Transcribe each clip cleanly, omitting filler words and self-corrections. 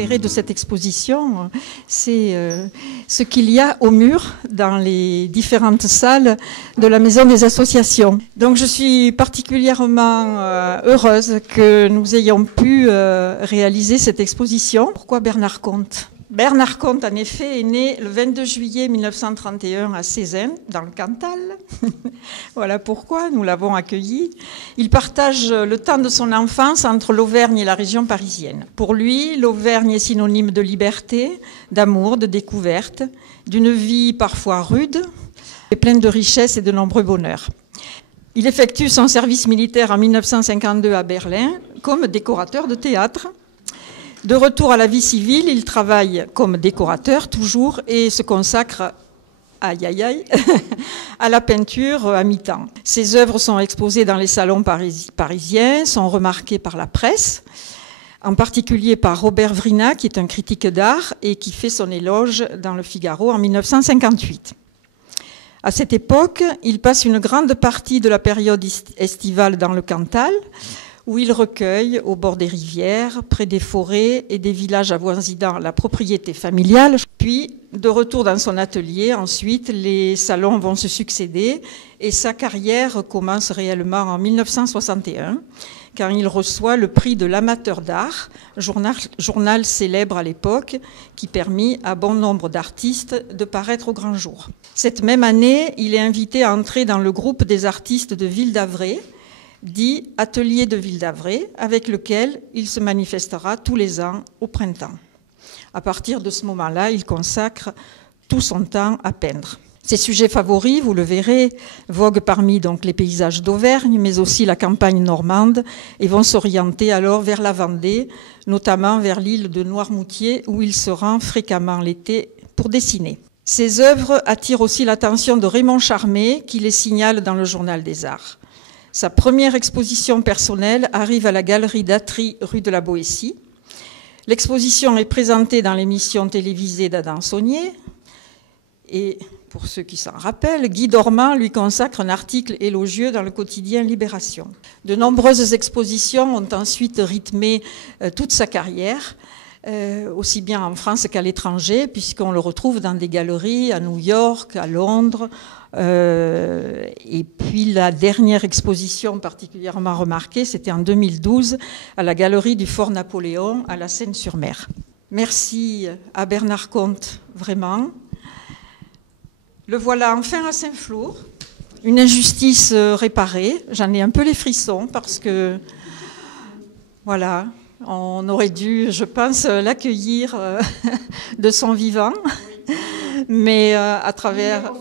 l'intérêt de cette exposition, c'est ce qu'il y a au mur dans les différentes salles de la Maison des Associations. Donc je suis particulièrement heureuse que nous ayons pu réaliser cette exposition. Pourquoi Bernard Comte ? Bernard Comte, en effet, est né le 22 juillet 1931 à Cézanne, dans le Cantal. Voilà pourquoi nous l'avons accueilli. Il partage le temps de son enfance entre l'Auvergne et la région parisienne. Pour lui, l'Auvergne est synonyme de liberté, d'amour, de découverte, d'une vie parfois rude, et pleine de richesses et de nombreux bonheurs. Il effectue son service militaire en 1952 à Berlin comme décorateur de théâtre. De retour à la vie civile, il travaille comme décorateur toujours et se consacre à la peinture à mi-temps. Ses œuvres sont exposées dans les salons parisiens, sont remarquées par la presse, en particulier par Robert Vrina, qui est un critique d'art et qui fait son éloge dans Le Figaro en 1958. À cette époque, il passe une grande partie de la période estivale dans le Cantal, où il recueille au bord des rivières, près des forêts et des villages avoisinant la propriété familiale. Puis, de retour dans son atelier, ensuite, les salons vont se succéder et sa carrière commence réellement en 1961, quand il reçoit le prix de l'amateur d'art, journal célèbre à l'époque, qui permit à bon nombre d'artistes de paraître au grand jour. Cette même année, il est invité à entrer dans le groupe des artistes de Ville d'Avray, dit Atelier de Ville d'Avray, avec lequel il se manifestera tous les ans au printemps. À partir de ce moment-là, il consacre tout son temps à peindre. Ses sujets favoris, vous le verrez, voguent parmi donc les paysages d'Auvergne, mais aussi la campagne normande, et vont s'orienter alors vers la Vendée, notamment vers l'île de Noirmoutier, où il se rend fréquemment l'été pour dessiner. Ses œuvres attirent aussi l'attention de Raymond Charmet, qui les signale dans le Journal des Arts. Sa première exposition personnelle arrive à la galerie d'Atry, rue de la Boétie. L'exposition est présentée dans l'émission télévisée d'Adam Saunier. Et pour ceux qui s'en rappellent, Guy Dormand lui consacre un article élogieux dans le quotidien Libération. De nombreuses expositions ont ensuite rythmé toute sa carrière, aussi bien en France qu'à l'étranger, puisqu'on le retrouve dans des galeries à New York, à Londres. Et puis la dernière exposition particulièrement remarquée, c'était en 2012 à la galerie du Fort Napoléon à la Seine-sur-Mer. Merci à Bernard Comte, vraiment. Le voilà enfin à Saint-Flour, une injustice réparée. J'en ai un peu les frissons parce que, voilà, on aurait dû, je pense, l'accueillir de son vivant. Mais à travers,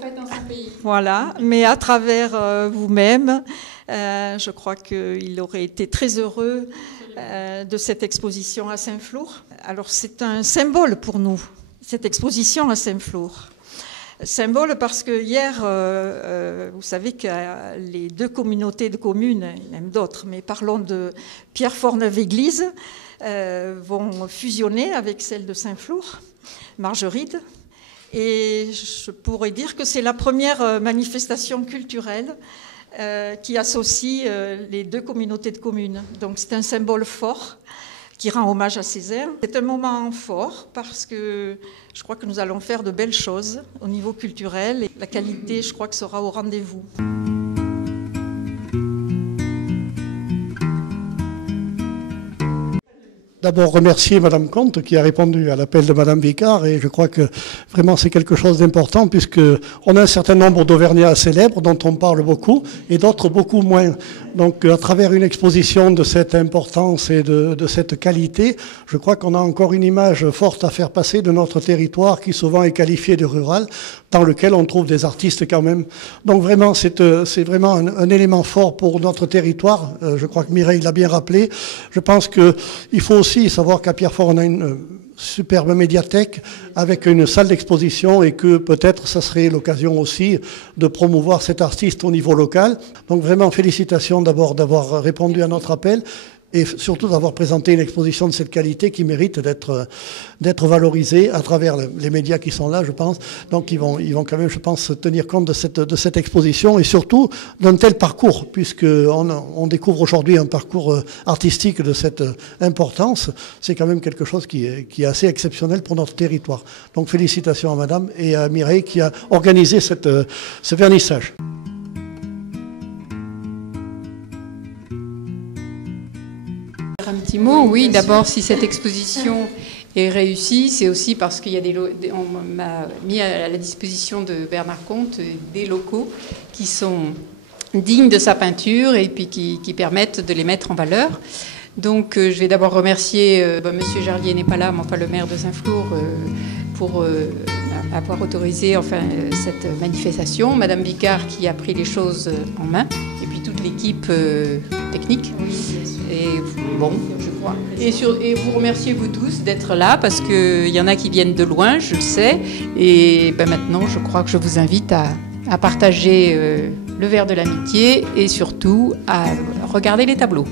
voilà, mais à travers vous-même, je crois qu'il aurait été très heureux de cette exposition à Saint-Flour. Alors c'est un symbole pour nous, cette exposition à Saint-Flour. Symbole parce que hier, vous savez que les deux communautés de communes, même d'autres, mais parlons de Pierrefonds-Neuve-Église, vont fusionner avec celle de Saint-Flour, Margeride. Et je pourrais dire que c'est la première manifestation culturelle qui associe les deux communautés de communes. Donc c'est un symbole fort qui rend hommage à Césaire. C'est un moment fort parce que je crois que nous allons faire de belles choses au niveau culturel et la qualité, je crois, que sera au rendez-vous. D'abord remercier Madame Comte qui a répondu à l'appel de Madame Vicard, et je crois que vraiment c'est quelque chose d'important puisque on a un certain nombre d'Auvergnats célèbres dont on parle beaucoup et d'autres beaucoup moins. Donc à travers une exposition de cette importance et de cette qualité, je crois qu'on a encore une image forte à faire passer de notre territoire qui souvent est qualifié de rural, dans lequel on trouve des artistes quand même. Donc vraiment c'est vraiment un élément fort pour notre territoire. Je crois que Mireille l'a bien rappelé. Je pense qu'il faut aussi savoir qu'à Pierrefonds, on a une superbe médiathèque avec une salle d'exposition et que peut-être ça serait l'occasion aussi de promouvoir cet artiste au niveau local. Donc vraiment félicitations d'abord d'avoir répondu à notre appel. et surtout d'avoir présenté une exposition de cette qualité qui mérite d'être valorisée à travers les médias qui sont là, je pense. Donc ils vont quand même, je pense, tenir compte de cette exposition et surtout d'un tel parcours, puisqu'on découvre aujourd'hui un parcours artistique de cette importance. C'est quand même quelque chose qui est assez exceptionnel pour notre territoire. Donc félicitations à madame et à Mireille qui a organisé ce vernissage. Un petit mot, oui. D'abord, si cette exposition est réussie, c'est aussi parce qu'il y a on m'a mis à la disposition de Bernard Comte des locaux qui sont dignes de sa peinture et puis qui permettent de les mettre en valeur. Donc, je vais d'abord remercier, Monsieur Jarlier n'est pas là, mais enfin le maire de Saint-Flour, pour avoir autorisé cette manifestation. Madame Vicard qui a pris les choses en main, et puis toute l'équipe technique. Et bon, je crois. Et vous remerciez vous tous d'être là, parce qu'il y en a qui viennent de loin, je le sais. Et maintenant, je crois que je vous invite à partager le verre de l'amitié et surtout à regarder les tableaux.